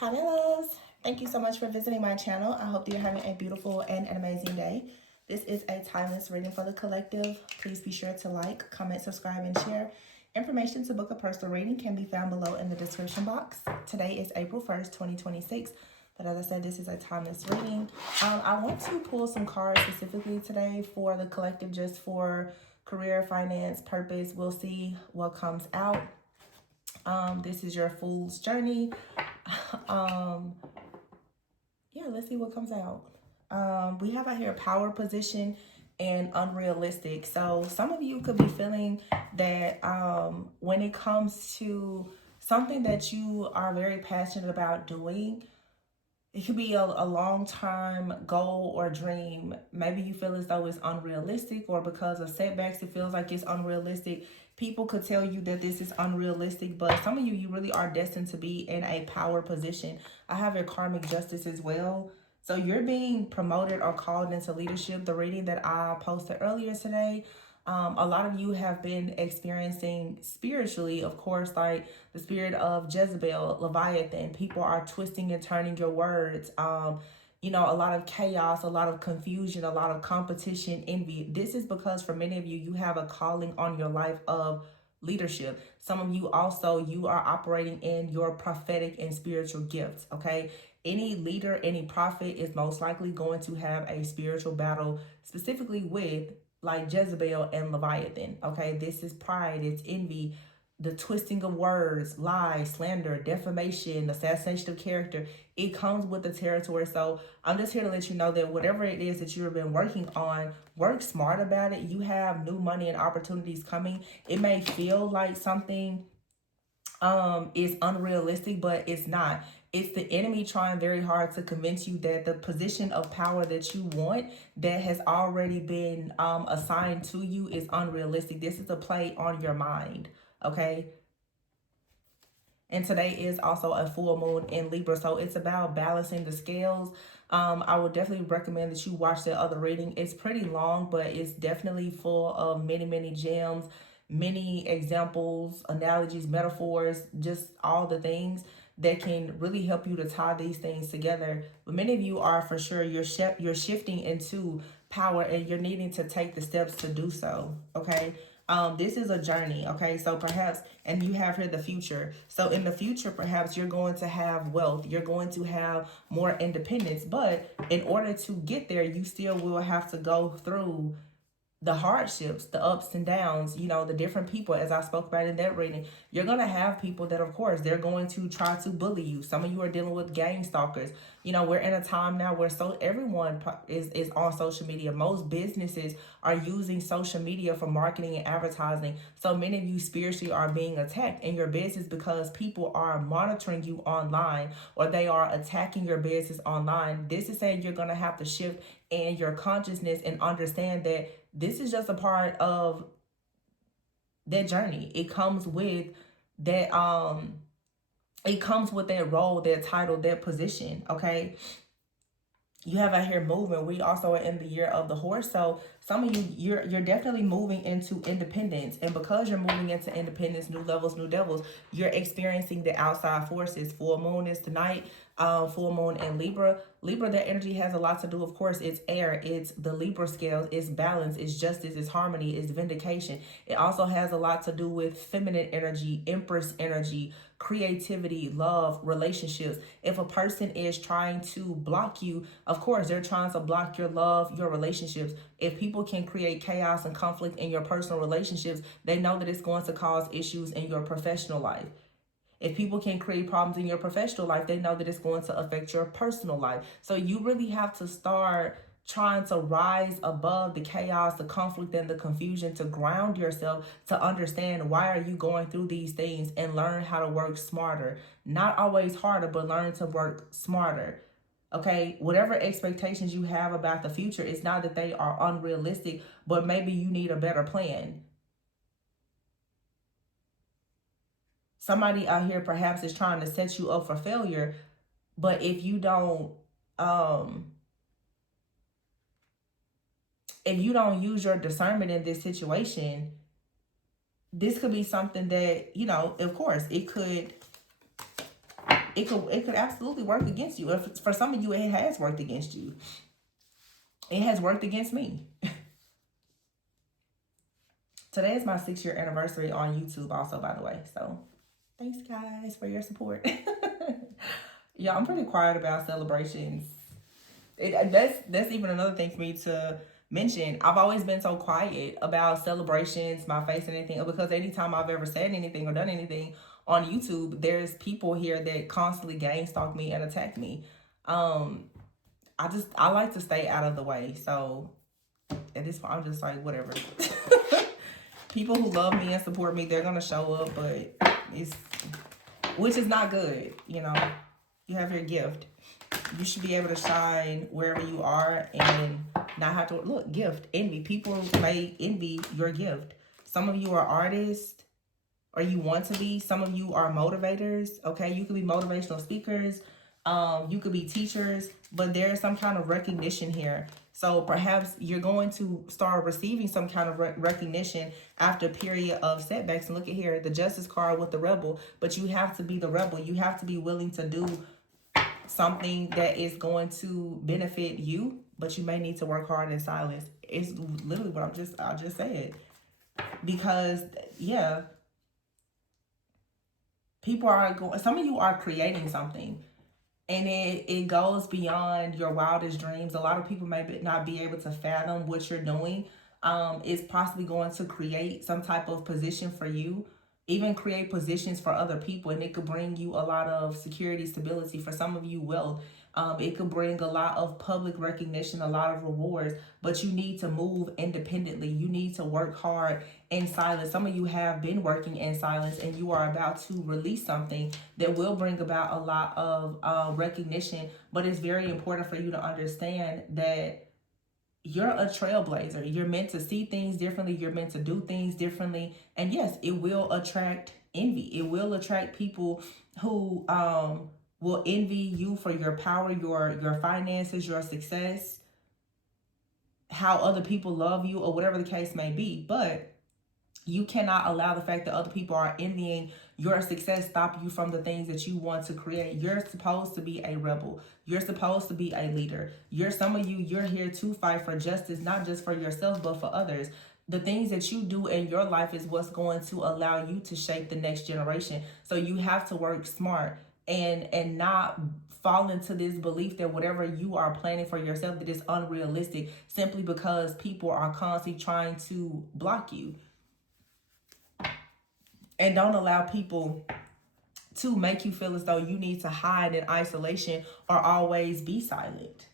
Hi, my loves. Thank you so much for visiting my channel. I hope that you're having a beautiful and an amazing day. This is a timeless reading for the collective. Please be sure to like, comment, subscribe, and share. Information to book a personal reading can be found below in the description box. Today is April 1st, 2026. But as I said, this is a timeless reading. I want to pull some cards specifically today for the collective, just for career, finance, purpose. We'll see what comes out. This is your fool's journey. Yeah, let's see what comes out. We have out here power position and unrealistic. So some of you could be feeling that when it comes to something that you are very passionate about doing, it could be a long-term goal or dream. Maybe you feel as though it's unrealistic, or because of setbacks, it feels like it's unrealistic. People could tell you that this is unrealistic, but some of you really are destined to be in a power position. I have your karmic justice as well. So you're being promoted or called into leadership. The reading that I posted earlier today, a lot of you have been experiencing spiritually, of course, like the spirit of Jezebel, Leviathan. People are twisting and turning your words. A lot of chaos, a lot of confusion, a lot of competition, envy. This is because for many of you, you have a calling on your life of leadership. Some of you also, you are operating in your prophetic and spiritual gifts, okay? Any leader, any prophet is most likely going to have a spiritual battle, specifically with like Jezebel and Leviathan, okay? This is pride, it's envy, the twisting of words, lies, slander, defamation, assassination of character. It comes with the territory. So I'm just here to let you know that whatever it is that you've been working on, work smart about it. You have new money and opportunities coming. It may feel like something is unrealistic, but it's not. It's the enemy trying very hard to convince you that the position of power that you want, that has already been assigned to you, is unrealistic. This is a play on your mind, okay? And today is also a full moon in Libra, so it's about balancing the scales. I would definitely recommend that you watch the other reading. It's pretty long, but it's definitely full of many gems, many examples, analogies, metaphors, just all the things that can really help you to tie these things together. But many of you are for sure, you're shifting into power, and you're needing to take the steps to do so, okay? This is a journey, okay? So perhaps, and you have here the future. So in the future, perhaps you're going to have wealth. You're going to have more independence. But in order to get there, you still will have to go through the hardships, the ups and downs, the different people, as I spoke about in that reading. You're going to have people that, of course, they're going to try to bully you. Some of you are dealing with gang stalkers. We're in a time now where everyone is on social media. Most businesses are using social media for marketing and advertising. So many of you spiritually are being attacked in your business because people are monitoring you online, or they are attacking your business online. This is saying you're going to have to shift in your consciousness and understand that this is just a part of that journey. It comes with that role, that title, that position, okay? You have out here moving. We also are in the year of the horse. So some of you, you're definitely moving into independence. And because you're moving into independence, new levels, new devils, you're experiencing the outside forces. Full moon is tonight. Full moon in Libra. Libra, that energy has a lot to do, of course, it's air, it's the Libra scales, it's balance, it's justice, it's harmony, it's vindication. It also has a lot to do with feminine energy, empress energy, creativity, love, relationships. If a person is trying to block you, of course, they're trying to block your love, your relationships. If people can create chaos and conflict in your personal relationships, they know that it's going to cause issues in your professional life. If people can create problems in your professional life, they know that it's going to affect your personal life. So you really have to start trying to rise above the chaos, the conflict, and the confusion, to ground yourself, to understand why are you going through these things, and learn how to work smarter. Not always harder, but learn to work smarter. Okay, whatever expectations you have about the future, it's not that they are unrealistic, but maybe you need a better plan. Somebody out here perhaps is trying to set you up for failure, but if you don't use your discernment in this situation, this could be something that, of course, it could it could absolutely work against you. If for some of you, it has worked against you. It has worked against me. Today is my 6-year anniversary on YouTube also, by the way. So thanks guys for your support. Yeah, I'm pretty quiet about celebrations. That's even another thing for me to mention. I've always been so quiet about celebrations, my face, and anything, because anytime I've ever said anything or done anything on YouTube, there's people here that constantly gang stalk me and attack me. I like to stay out of the way. So at this point, I'm just like, whatever. People who love me and support me, they're gonna show up, but it's, which is not good. You know, you have your gift. You should be able to shine wherever you are and not have to look. Gift, envy. People may envy your gift. Some of you are artists, or you want to be. Some of you are motivators. Okay, you could be motivational speakers. You could be teachers, but there is some kind of recognition here. So perhaps you're going to start receiving some kind of recognition after a period of setbacks. And look at here, the Justice card with the rebel. But you have to be the rebel. You have to be willing to do something that is going to benefit you, but you may need to work hard in silence. It's literally what I just said. Because yeah, people are going, some of you are creating something, and it goes beyond your wildest dreams. A lot of people may not be able to fathom what you're doing. It's possibly going to create some type of position for you, even create positions for other people, and it could bring you a lot of security, stability. For some of you, wealth. It could bring a lot of public recognition, a lot of rewards, but you need to move independently. You need to work hard in silence. Some of you have been working in silence, and you are about to release something that will bring about a lot of recognition. But it's very important for you to understand that you're a trailblazer. You're meant to see things differently. You're meant to do things differently. And yes, it will attract envy. It will attract people who will envy you for your power, your finances, your success, how other people love you, or whatever the case may be. But you cannot allow the fact that other people are envying your success stop you from the things that you want to create. You're supposed to be a rebel. You're supposed to be a leader. Some of you, you're here to fight for justice, not just for yourself, but for others. The things that you do in your life is what's going to allow you to shape the next generation. So you have to work smart and not fall into this belief that whatever you are planning for yourself, that is unrealistic simply because people are constantly trying to block you. And don't allow people to make you feel as though you need to hide in isolation or always be silent.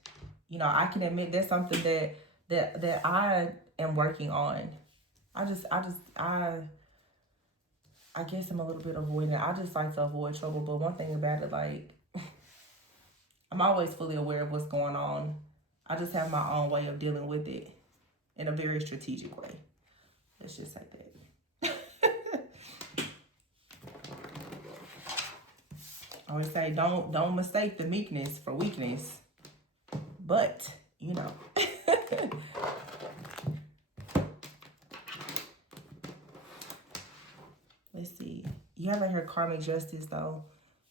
You know, I can admit that's something that I am working on. I guess I'm a little bit avoidant. I just like to avoid trouble. But one thing about it, like, I'm always fully aware of what's going on. I just have my own way of dealing with it in a very strategic way. Let's just say that. I always say don't mistake the meekness for weakness. But, you know. Let's see. You haven't heard karmic justice though.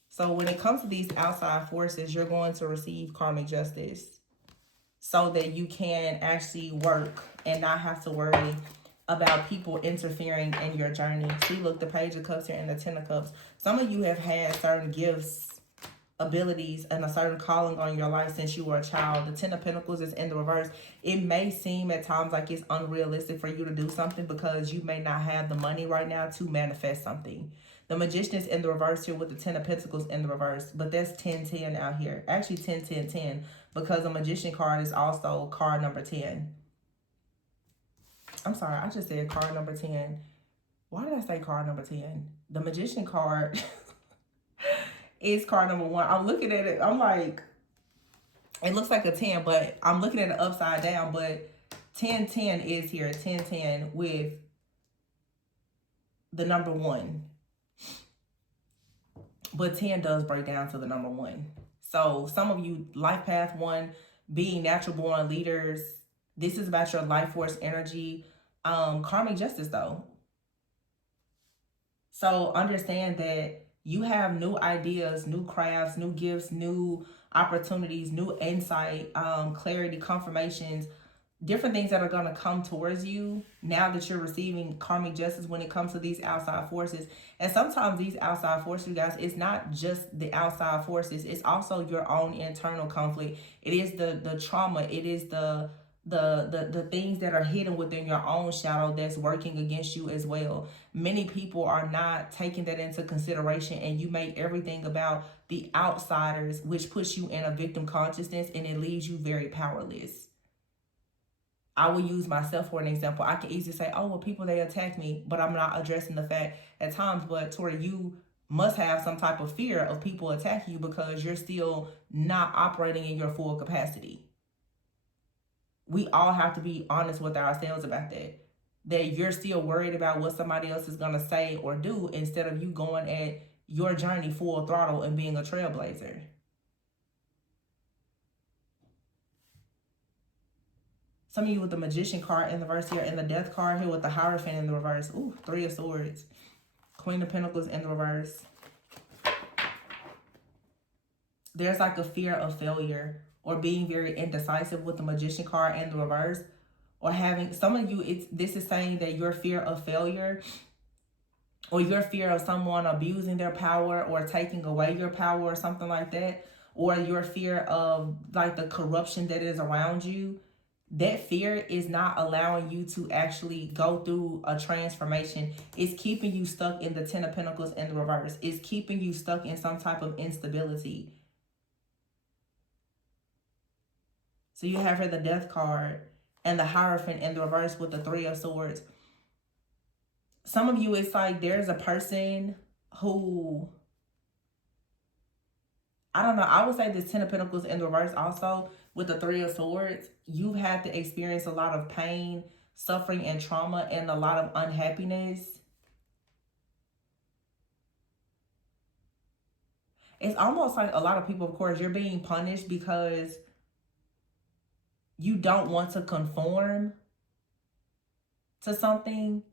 So when it comes to these outside forces, you're going to receive karmic justice so that you can actually work and not have to worry about people interfering in your journey. See, look, the Page of Cups here and the Ten of Cups. Some of you have had certain gifts, abilities, and a certain calling on your life since you were a child. The Ten of Pentacles is in the reverse. It may seem at times like it's unrealistic for you to do something because you may not have the money right now to manifest something. The Magician is in the reverse here with the Ten of Pentacles in the reverse. But that's 10-10 out here. Actually 10-10-10 because the Magician card is also card number 10. I'm sorry, I just said card number 10. Why did I say card number 10? The Magician card is card number 1. I'm looking at it. I'm like, it looks like a 10, but I'm looking at it upside down. But 10-10 is here. 10-10 with the number 1. But 10 does break down to the number 1. So some of you, life path 1, being natural born leaders. This is about your life force energy. Karmic justice though. So understand that You have new ideas, new crafts, new gifts, new opportunities, new insight, clarity, confirmations, different things that are going to come towards you now that you're receiving karmic justice when it comes to these outside forces. And sometimes these outside forces, you guys, it's not just the outside forces, it's also your own internal conflict. It is the trauma, it is the things that are hidden within your own shadow that's working against you as well. Many people are not taking that into consideration, and you make everything about the outsiders, which puts you in a victim consciousness, and it leaves you very powerless. I will use myself for an example. I can easily say, oh, well, people, they attack me, but I'm not addressing the fact at times, but Tori, you must have some type of fear of people attacking you because you're still not operating in your full capacity. We all have to be honest with ourselves about that. That you're still worried about what somebody else is going to say or do instead of you going at your journey full throttle and being a trailblazer. Some of you with the Magician card in the reverse here and the Death card here with the Hierophant in the reverse. Ooh, Three of Swords. Queen of Pentacles in the reverse. There's like a fear of failure or being very indecisive with the Magician card in the reverse. Or having, some of you, this is saying that your fear of failure or your fear of someone abusing their power or taking away your power or something like that. Or your fear of like the corruption that is around you. That fear is not allowing you to actually go through a transformation. It's keeping you stuck in the Ten of Pentacles in the reverse. It's keeping you stuck in some type of instability. So you have here the Death card and the Hierophant in the reverse with the Three of Swords. Some of you, it's like there's a person who, I don't know, I would say this Ten of Pentacles in the reverse also with the Three of Swords. You've had to experience a lot of pain, suffering, and trauma, and a lot of unhappiness. It's almost like a lot of people, of course, you're being punished because you don't want to conform to something,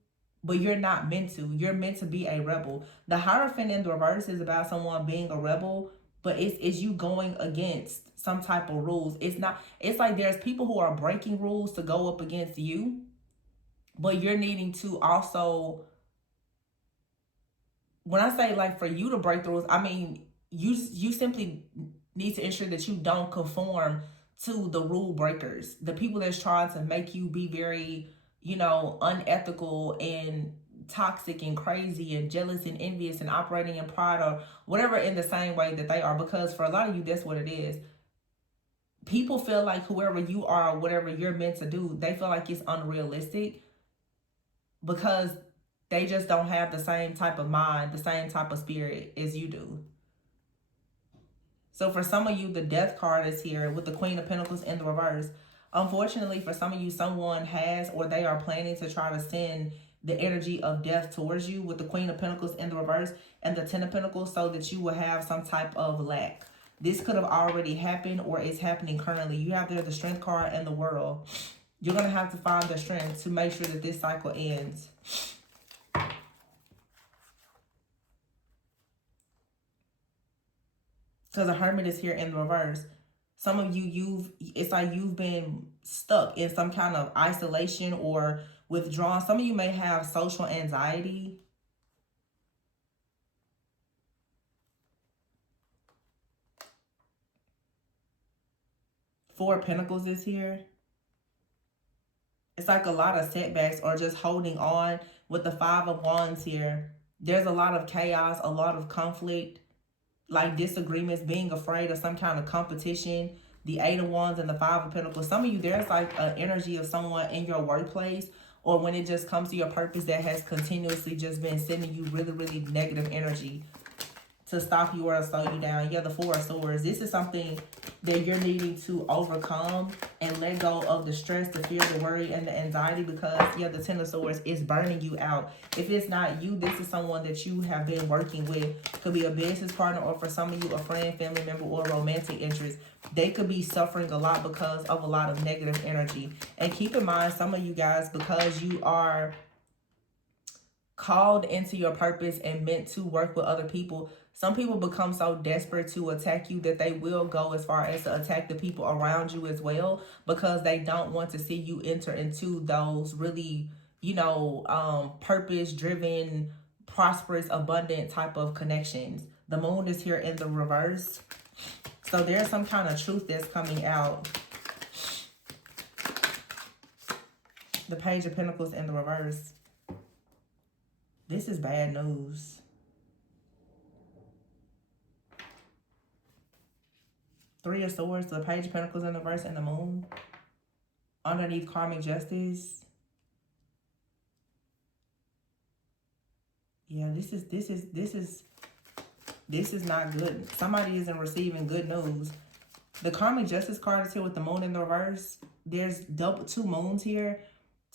but you're not meant to. You're meant to be a rebel. The Hierophant in the reverse is about someone being a rebel, but it's you going against some type of rules. It's not, it's like there's people who are breaking rules to go up against you, but you're needing to also, when I say like for you to break the rules, I mean, you simply need to ensure that you don't conform to the rule breakers, the people that's trying to make you be very, you know, unethical and toxic and crazy and jealous and envious and operating in pride or whatever in the same way that they are. Because for a lot of you, that's what it is. People feel like whoever you are or whatever you're meant to do, they feel like it's unrealistic because they just don't have the same type of mind, the same type of spirit as you do. So for some of you, the Death card is here with the Queen of Pentacles in the reverse. Unfortunately, for some of you, someone has or they are planning to try to send the energy of death towards you with the Queen of Pentacles in the reverse and the Ten of Pentacles so that you will have some type of lack. This could have already happened or is happening currently. You have there the Strength card and the World. You're going to have to find the strength to make sure that this cycle ends. Because the Hermit is here in the reverse. Some of you, it's like you've been stuck in some kind of isolation or withdrawn. Some of you may have social anxiety. Four of Pentacles is here. It's like a lot of setbacks or just holding on with the Five of Wands here. There's a lot of chaos, a lot of conflict, like disagreements, being afraid of some kind of competition. The Eight of Wands and the Five of Pentacles. Some of you, there's like an energy of someone in your workplace or when it just comes to your purpose that has continuously just been sending you really, really negative energy to stop you or to slow you down. Yeah, the Four of Swords. This is something that you're needing to overcome and let go of the stress, the fear, the worry, and the anxiety because, yeah, the Ten of Swords is burning you out. If it's not you, this is someone that you have been working with. Could be a business partner or for some of you, a friend, family member, or romantic interest. They could be suffering a lot because of a lot of negative energy. And keep in mind, some of you guys, because you are called into your purpose and meant to work with other people. Some people become so desperate to attack you that they will go as far as to attack the people around you as well, because they don't want to see you enter into those really, purpose driven, prosperous, abundant type of connections. The moon is here in the reverse. So there's some kind of truth that's coming out. The Page of Pentacles in the reverse. This is bad news. Three of Swords, the Page of Pentacles in the reverse, and the moon. Underneath Karmic Justice. Yeah, this is not good. Somebody isn't receiving good news. The Karmic Justice card is here with the moon in the reverse. There's two moons here.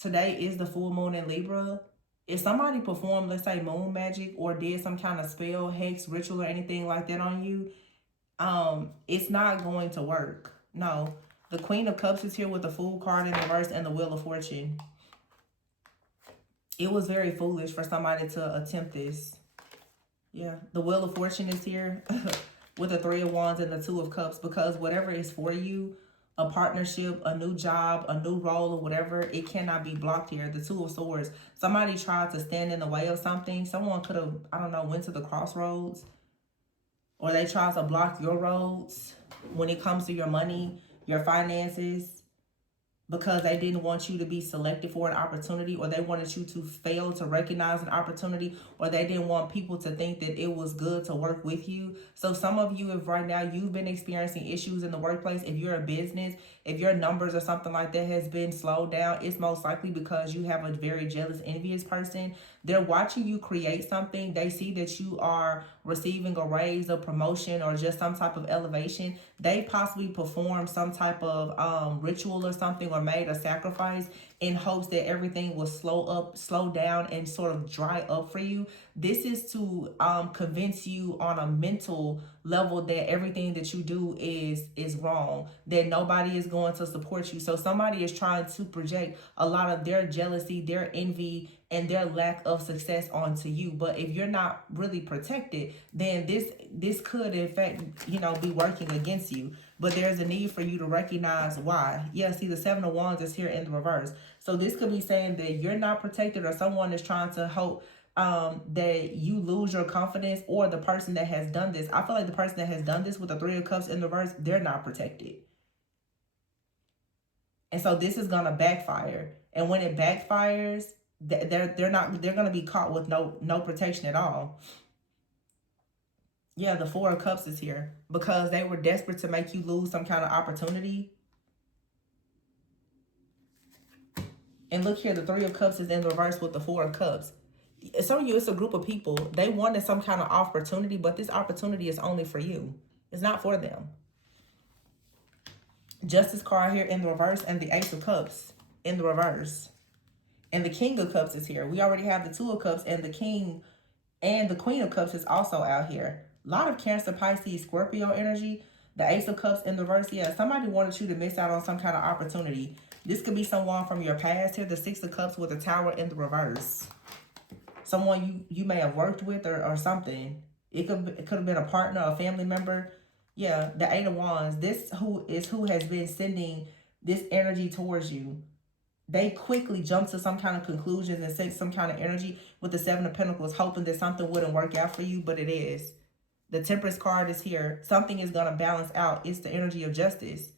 Today is the full moon in Libra. If somebody performed, let's say, moon magic or did some kind of spell, hex, ritual, or anything like that on you, it's not going to work. No. The Queen of Cups is here with the Fool card in reverse and the Wheel of Fortune. It was very foolish for somebody to attempt this. Yeah. The Wheel of Fortune is here with the Three of Wands and the Two of Cups, because whatever is for you, a partnership, a new job, a new role, or whatever, it cannot be blocked here. The Two of Swords. Somebody tried to stand in the way of something. Someone could have, I don't know, went to the crossroads. Or they try to block your roads when it comes to your money, your finances, because they didn't want you to be selected for an opportunity, or they wanted you to fail to recognize an opportunity, or they didn't want people to think that it was good to work with you. So some of you, if right now you've been experiencing issues in the workplace, if you're a business, if your numbers or something like that has been slowed down, it's most likely because you have a very jealous, envious person. They're watching you create something. They see that you are receiving a raise, a promotion, or just some type of elevation. They possibly performed some type of ritual or something, or made a sacrifice in hopes that everything will slow down, and sort of dry up for you. This is to convince you on a mental level that everything that you do is wrong, that nobody is going to support you. So somebody is trying to project a lot of their jealousy, their envy, and their lack of success onto you. But if you're not really protected, then this could in fact, be working against you. But there's a need for you to recognize why. Yeah, see, the Seven of Wands is here in the reverse. So this could be saying that you're not protected, or someone is trying to hope that you lose your confidence, or the person that has done this. I feel like the person that has done this with the Three of Cups in the reverse, they're not protected. And so this is gonna backfire. And when it backfires, they're gonna be caught with no protection at all. Yeah, the Four of Cups is here because they were desperate to make you lose some kind of opportunity. And look here, the Three of Cups is in reverse with the Four of Cups. Some of you, it's a group of people. They wanted some kind of opportunity, but this opportunity is only for you. It's not for them. Justice card here in the reverse, and the Ace of Cups in the reverse. And the King of Cups is here. We already have the Two of Cups, and the King and the Queen of Cups is also out here. A lot of Cancer, Pisces, Scorpio energy. The Ace of Cups in the reverse. Yeah, somebody wanted you to miss out on some kind of opportunity. This could be someone from your past here. The Six of Cups with the Tower in the reverse. Someone you may have worked with or something. It could have been a partner, a family member. Yeah, the Eight of Wands. This who has been sending this energy towards you. They quickly jump to some kind of conclusions and sense some kind of energy with the Seven of Pentacles, hoping that something wouldn't work out for you, but it is. The Temperance card is here. Something is going to balance out. It's the energy of justice.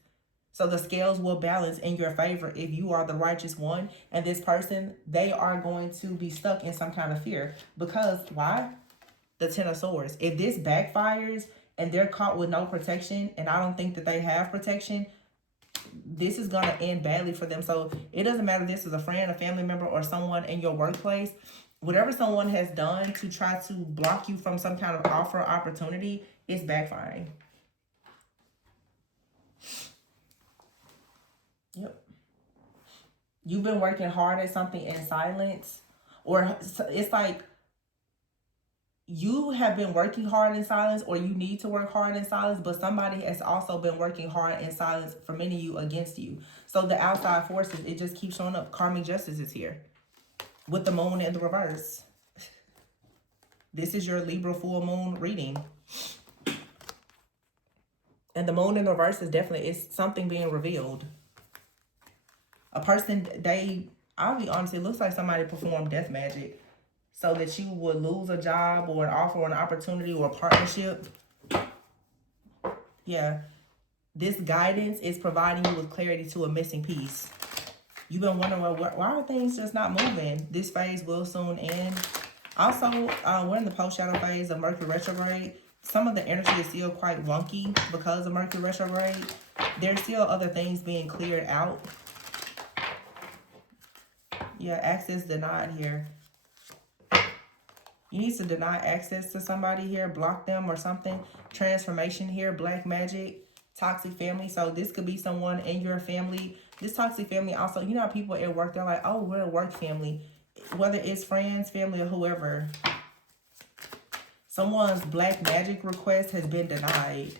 So the scales will balance in your favor if you are the righteous one. And this person, they are going to be stuck in some kind of fear. Because, why? The Ten of Swords. If this backfires and they're caught with no protection, and I don't think that they have protection, this is going to end badly for them. So it doesn't matter if this is a friend, a family member, or someone in your workplace. Whatever someone has done to try to block you from some kind of offer or opportunity is backfiring. Yep. You've been working hard at something in silence, or it's like you have been working hard in silence, or you need to work hard in silence, but somebody has also been working hard in silence for many of you against you. So the outside forces, it just keeps showing up. Karmic justice is here with the moon in the reverse. This is your Libra full moon reading. And the moon in the reverse is definitely, it's something being revealed. A person, I'll be honest, it looks like somebody performed death magic so that you would lose a job or an offer or an opportunity or a partnership. Yeah. This guidance is providing you with clarity to a missing piece. You've been wondering, well, why are things just not moving? This phase will soon end. Also, we're in the post-shadow phase of Mercury retrograde. Some of the energy is still quite wonky because of Mercury retrograde. There's still other things being cleared out. Yeah, access denied here. You need to deny access to somebody here, block them or something. Transformation here, black magic, toxic family. So this could be someone in your family. This toxic family also, you know how people at work, they're like, oh, we're a work family. Whether it's friends, family, or whoever. Someone's black magic request has been denied.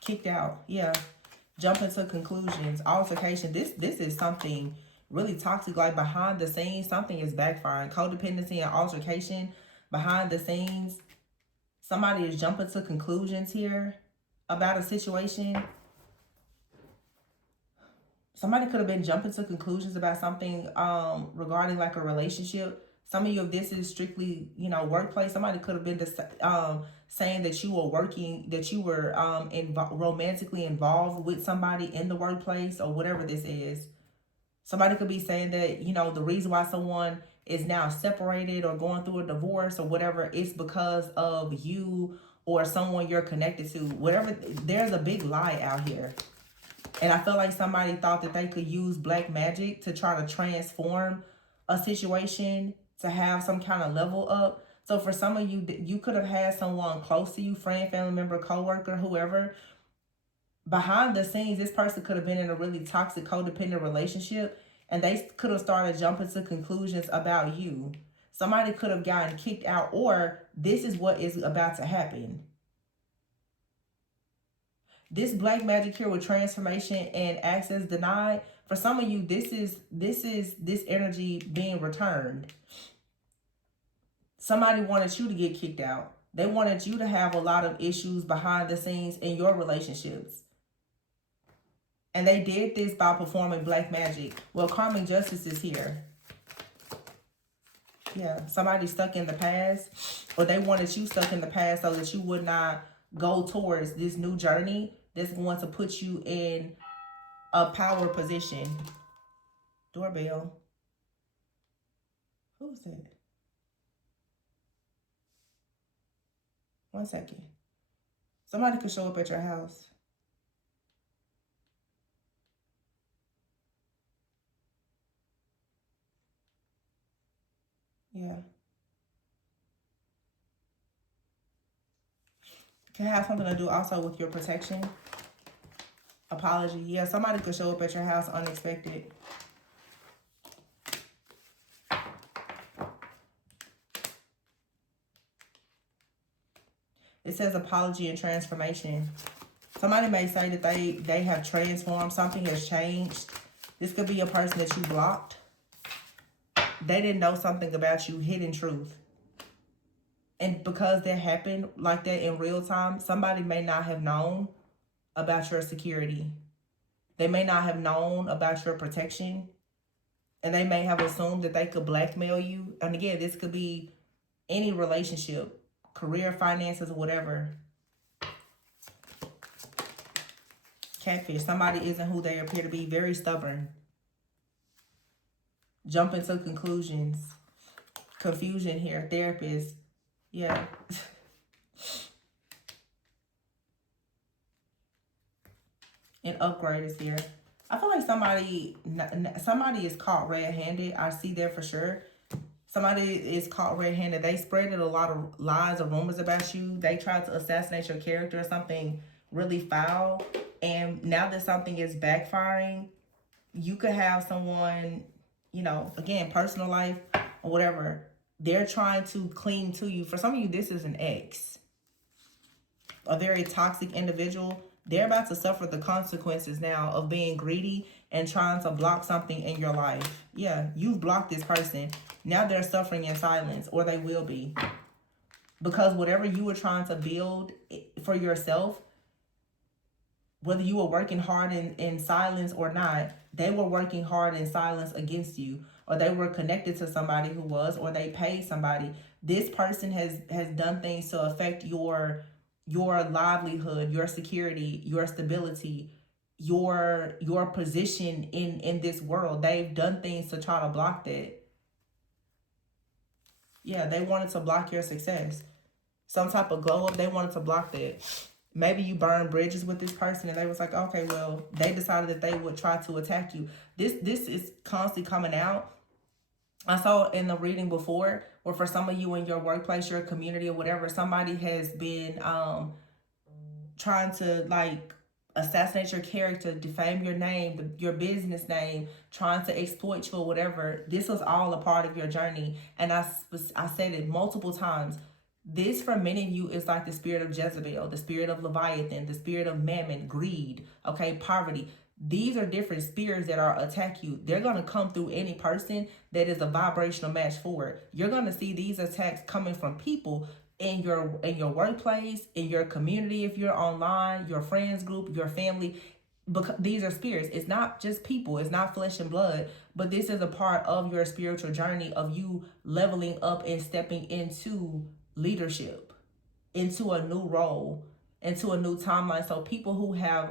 Kicked out. Yeah. Jump into conclusions. Altercation. This is something really toxic, like behind the scenes. Something is backfiring. Codependency and altercation. Behind the scenes. Somebody is jumping to conclusions here about a situation. Somebody could have been jumping to conclusions about something regarding like a relationship. Some of you, if this is strictly, you know, workplace, somebody could have been saying that you were working, that you were romantically involved with somebody in the workplace or whatever this is. Somebody could be saying that, you know, the reason why someone is now separated or going through a divorce or whatever, it's because of you or someone you're connected to. Whatever, there's a big lie out here. And I feel like somebody thought that they could use black magic to try to transform a situation to have some kind of level up. So for some of you, you could have had someone close to you, friend, family member, coworker, whoever. Behind the scenes, this person could have been in a really toxic, codependent relationship, and they could have started jumping to conclusions about you. Somebody could have gotten kicked out, or this is what is about to happen. This black magic here with transformation and access denied. For some of you, this is this energy being returned. Somebody wanted you to get kicked out. They wanted you to have a lot of issues behind the scenes in your relationships. And they did this by performing black magic. Well, karmic justice is here. Yeah, somebody stuck in the past, or they wanted you stuck in the past so that you would not go towards this new journey that's going to put you in a power position. Doorbell. Who's that? One second. Somebody could show up at your house. Yeah. Can have something to do also with your protection. Apology. Yeah, somebody could show up at your house unexpected. It says apology and transformation. Somebody may say that they have transformed. Something has changed. This could be a person that you blocked. They didn't know something about you, hidden truth. And because that happened like that in real time, somebody may not have known about your security. They may not have known about your protection. And they may have assumed that they could blackmail you. And again, this could be any relationship, career, finances, or whatever. Catfish. Somebody isn't who they appear to be. Very stubborn. Jump into conclusions. Confusion here. Therapist. Yeah. An upgrade is here. I feel like somebody is caught red-handed. I see that for sure. Somebody is caught red-handed. They spreaded a lot of lies or rumors about you. They tried to assassinate your character or something really foul. And now that something is backfiring, you could have someone, you know, again, personal life or whatever. They're trying to cling to you. For some of you, this is an ex. A very toxic individual. They're about to suffer the consequences now of being greedy and trying to block something in your life. Yeah, you've blocked this person. Now they're suffering in silence, or they will be. Because whatever you were trying to build for yourself, whether you were working hard in silence or not, they were working hard in silence against you, or they were connected to somebody who was, or they paid somebody. This person has done things to affect your livelihood, your security, your stability, your position in this world. They've done things to try to block that. Yeah, they wanted to block your success. Some type of glow up, they wanted to block that. Maybe you burned bridges with this person and they was like, okay, well, they decided that they would try to attack you. This is constantly coming out. I saw in the reading before, or for some of you in your workplace, your community or whatever, somebody has been trying to like assassinate your character, defame your name, your business name, trying to exploit you or whatever. This was all a part of your journey. And I said it multiple times. This for many of you is like the spirit of Jezebel, the spirit of Leviathan, the spirit of mammon, greed, okay, poverty. These are different spirits that are attack you. They're going to come through any person that is a vibrational match for it. You're going to see these attacks coming from people in your workplace, in your community, if you're online, your friends group, your family. Because these are spirits. It's not just people. It's not flesh and blood. But this is a part of your spiritual journey of you leveling up and stepping into leadership, into a new role, into a new timeline. So people who have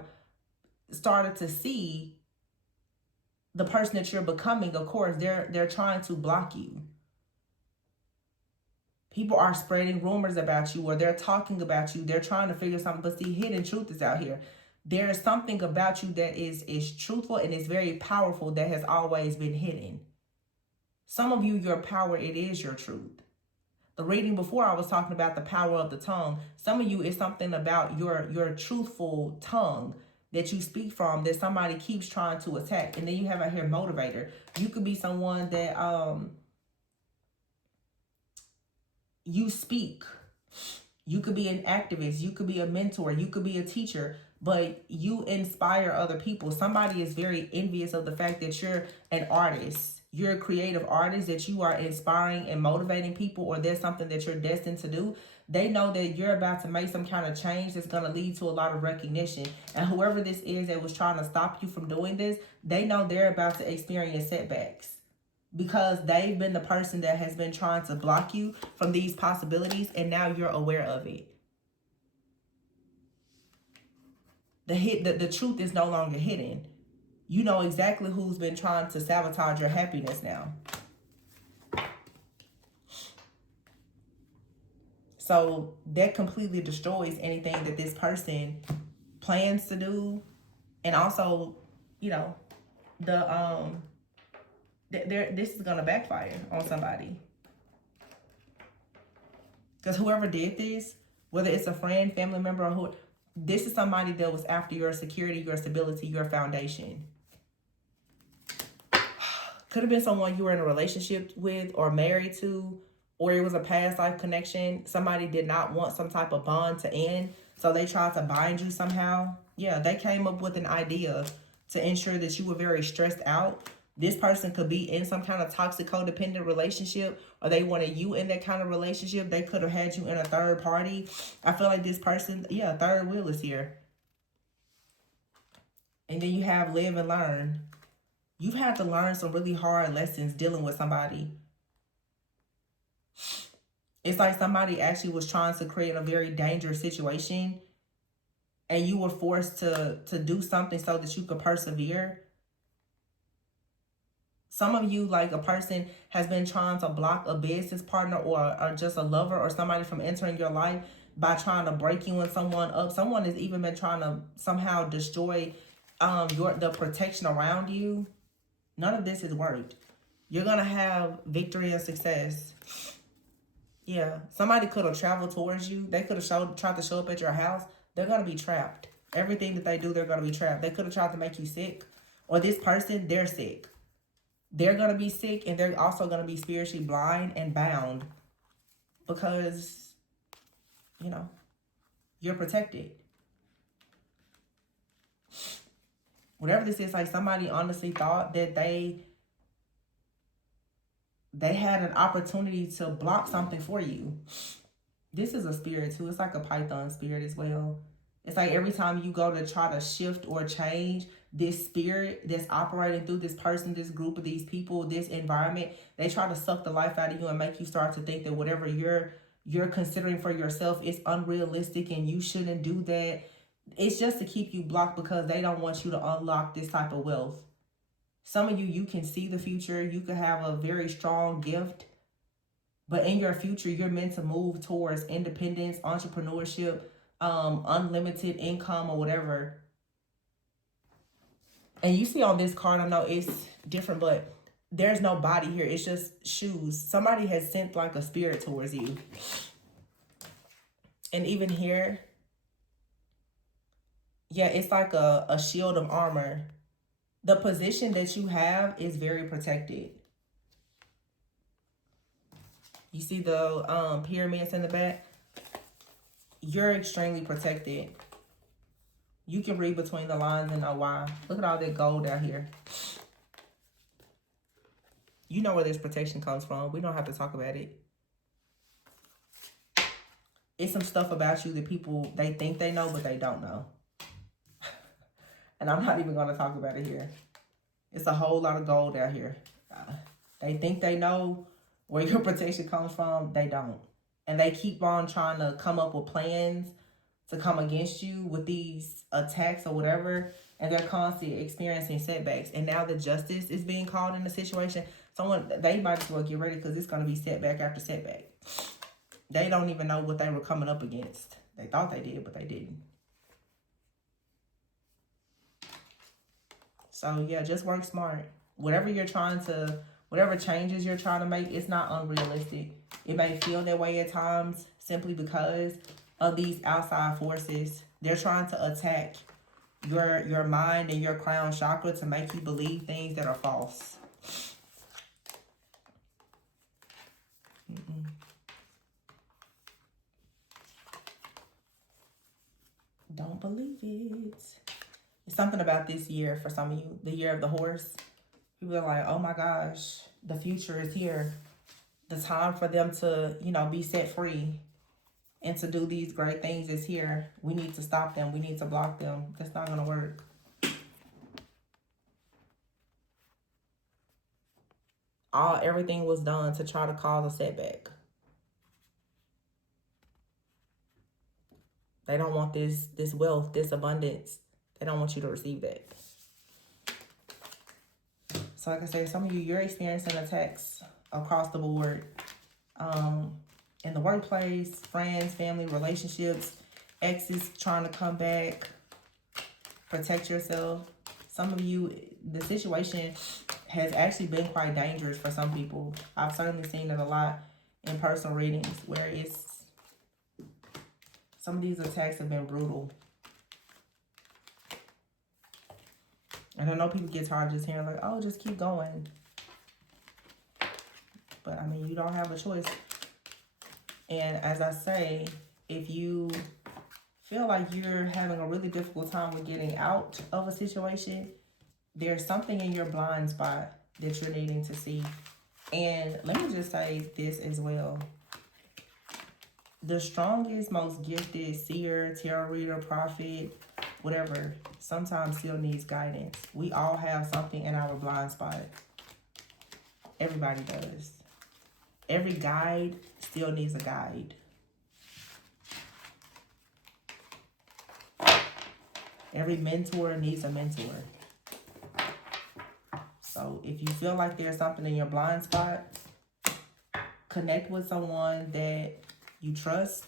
started to see the person that you're becoming, of course, they're trying to block you. People are spreading rumors about you, or they're talking about you. They're trying to figure something. But see, hidden truth is out here. There is something about you that is truthful and is very powerful that has always been hidden. Some of you, your power, it is your truth. The reading before, I was talking about the power of the tongue. Some of you, it's something about your truthful tongue that you speak from that somebody keeps trying to attack. And then you have out here motivator. You could be someone that you speak. You could be an activist. You could be a mentor. You could be a teacher. But you inspire other people. Somebody is very envious of the fact that you're an artist. You're a creative artist, that you are inspiring and motivating people, or there's something that you're destined to do. They know that you're about to make some kind of change that's going to lead to a lot of recognition. And whoever this is that was trying to stop you from doing this, they know they're about to experience setbacks, because they've been the person that has been trying to block you from these possibilities, and now you're aware of it. The truth is no longer hidden. You know exactly who's been trying to sabotage your happiness now. So that completely destroys anything that this person plans to do. And also, you know, this is gonna backfire on somebody. Because whoever did this, whether it's a friend, family member, or who, this is somebody that was after your security, your stability, your foundation. Could have been someone you were in a relationship with or married to, or it was a past life connection. Somebody did not want some type of bond to end, so they tried to bind you somehow. Yeah, they came up with an idea to ensure that you were very stressed out. This person could be in some kind of toxic codependent relationship, or they wanted you in that kind of relationship. They could have had you in a third party. I feel like this person, yeah, third wheel is here. And then you have live and learn. You've had to learn some really hard lessons dealing with somebody. It's like somebody actually was trying to create a very dangerous situation, and you were forced to do something so that you could persevere. Some of you, like a person has been trying to block a business partner or just a lover or somebody from entering your life by trying to break you and someone up. Someone has even been trying to somehow destroy the protection around you. None of this has worked. You're going to have victory and success. Yeah. Somebody could have traveled towards you. They could have tried to show up at your house. They're going to be trapped. Everything that they do, they're going to be trapped. They could have tried to make you sick. Or this person, they're sick. They're going to be sick, and they're also going to be spiritually blind and bound. Because, you know, you're protected. Whatever this is, like somebody honestly thought that they they had an opportunity to block something for you. This is a spirit too. It's like a python spirit as well. It's like every time you go to try to shift or change, this spirit that's operating through this person, this group of these people, this environment, they try to suck the life out of you and make you start to think that whatever you're considering for yourself is unrealistic and you shouldn't do that. It's just to keep you blocked because they don't want you to unlock this type of wealth. Some of you can see the future. You could have a very strong gift, but in your future, you're meant to move towards independence, entrepreneurship, unlimited income or whatever. And you see on this card, I know it's different, but there's no body here. It's just shoes. Somebody has sent like a spirit towards you. And even here, yeah, it's like a shield of armor. The position that you have is very protected. You see the pyramids in the back? You're extremely protected. You can read between the lines and know why. Look at all that gold out here. You know where this protection comes from. We don't have to talk about it. It's some stuff about you that people, they think they know, but they don't know. And I'm not even going to talk about it here. It's a whole lot of gold out here. They think they know where your protection comes from. They don't. And they keep on trying to come up with plans to come against you with these attacks or whatever. And they're constantly experiencing setbacks. And now that justice is being called in the situation, they might as well get ready because it's going to be setback after setback. They don't even know what they were coming up against. They thought they did, but they didn't. So yeah, just work smart. Whatever changes you're trying to make, it's not unrealistic. It may feel that way at times simply because of these outside forces. They're trying to attack your mind and your crown chakra to make you believe things that are false. Don't believe it. It's something about this year for some of you, the year of the horse. People are like, oh my gosh, the future is here. The time for them to, be set free and to do these great things is here. We need to stop them. We need to block them. That's not going to work. Everything was done to try to cause a setback. They don't want this wealth, this abundance. They don't want you to receive that. So like I said, some of you're experiencing attacks across the board. In the workplace, friends, family, relationships, exes trying to come back. Protect yourself. Some of you, the situation has actually been quite dangerous for some people. I've certainly seen it a lot in personal readings where some of these attacks have been brutal. And I know people get tired of just hearing like, oh, just keep going. But I mean, you don't have a choice. And as I say, if you feel like you're having a really difficult time with getting out of a situation, there's something in your blind spot that you're needing to see. And let me just say this as well. The strongest, most gifted seer, tarot reader, prophet, whatever, sometimes still needs guidance. We all have something in our blind spot. Everybody does. Every guide still needs a guide. Every mentor needs a mentor. So if you feel like there's something in your blind spot, connect with someone that you trust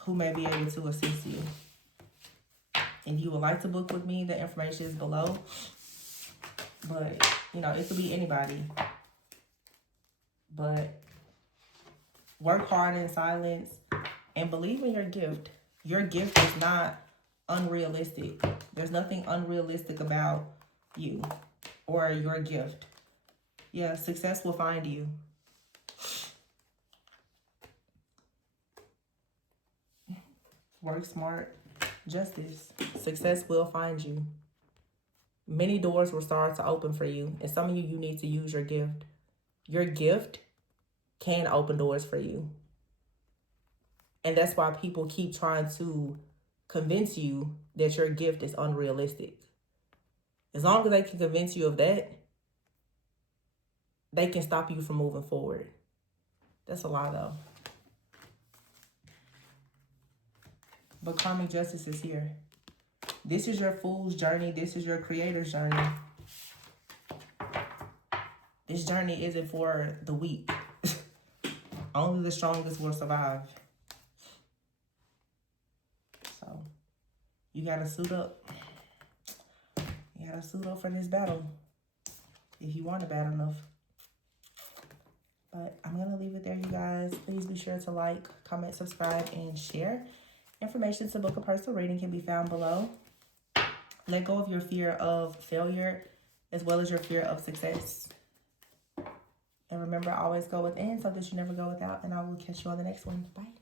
who may be able to assist you. If you would like to book with me, the information is below. But, it could be anybody. But work hard in silence and believe in your gift. Your gift is not unrealistic. There's nothing unrealistic about you or your gift. Yeah, success will find you. Work smart. Justice. Success will find you. Many doors will start to open for you. And some of you need to use your gift. your gift can open doors for you. And that's why people keep trying to convince you that your gift is unrealistic. As long as they can convince you of that, they can stop you from moving forward. That's a lie, though. But karmic justice is here. This is your fool's journey. This is your creator's journey. This journey isn't for the weak. Only the strongest will survive. So, you gotta suit up. You gotta suit up for this battle. If you want it bad enough. But I'm going to leave it there, you guys. Please be sure to like, comment, subscribe, and share. Information to book a personal reading can be found below. Let go of your fear of failure as well as your fear of success. And remember, always go within so that you never go without. And I will catch you on the next one. Bye.